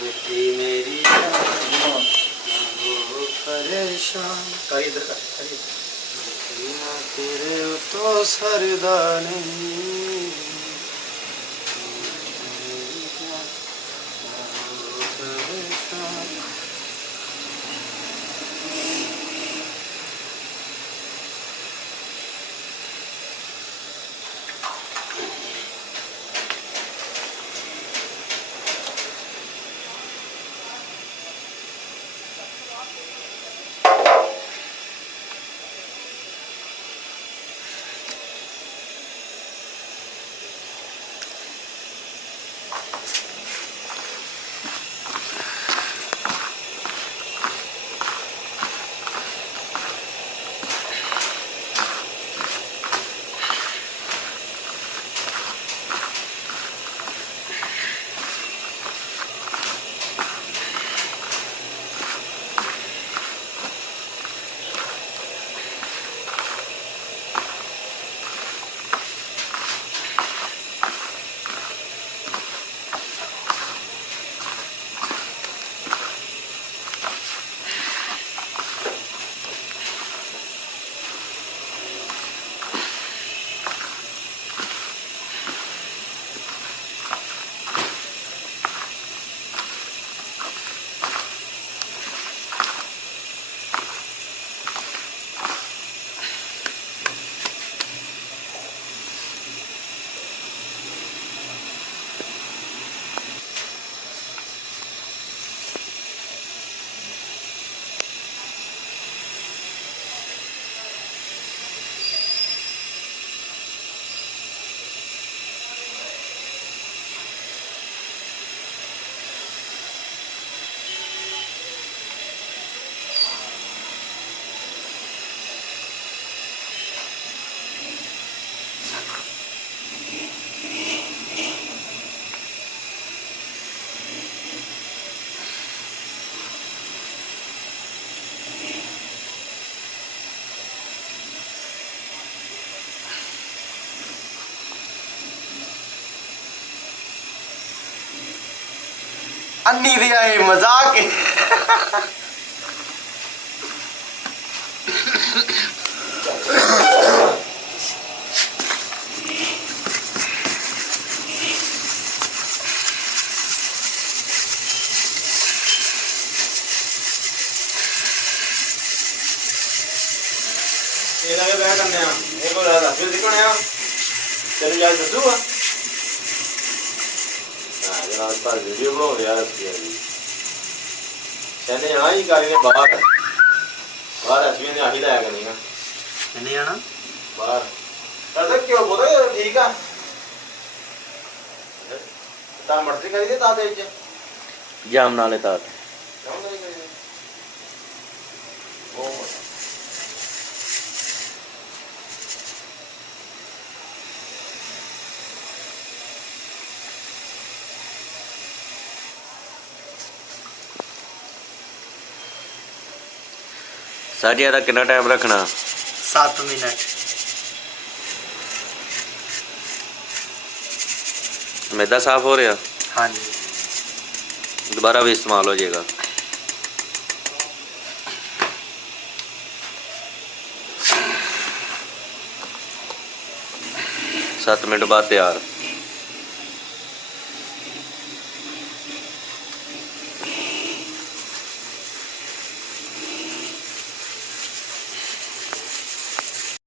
मिट्टी मेरी परेशान तेरे तो सरदा नहीं अन्नी दिया है मजाक है ये लगे बैठ करने आ एक और ज्यादा फिर दिखाने आ चल जा दसूगा आज पर वीडियो बना रहा है कहने हाँ ही करेंगे बाहर अश्विन ने आही लाया करनी कहने आना बाहर कर क्यों बोलो ठीक है ता मर्जी करिए ता दे जाम नाले ता साजिया का कितना टाइम रखना 7 मिनट मैदा साफ हो रहा हाँ जी दोबारा भी इस्तेमाल हो जाएगा 7 मिनट बाद तैयार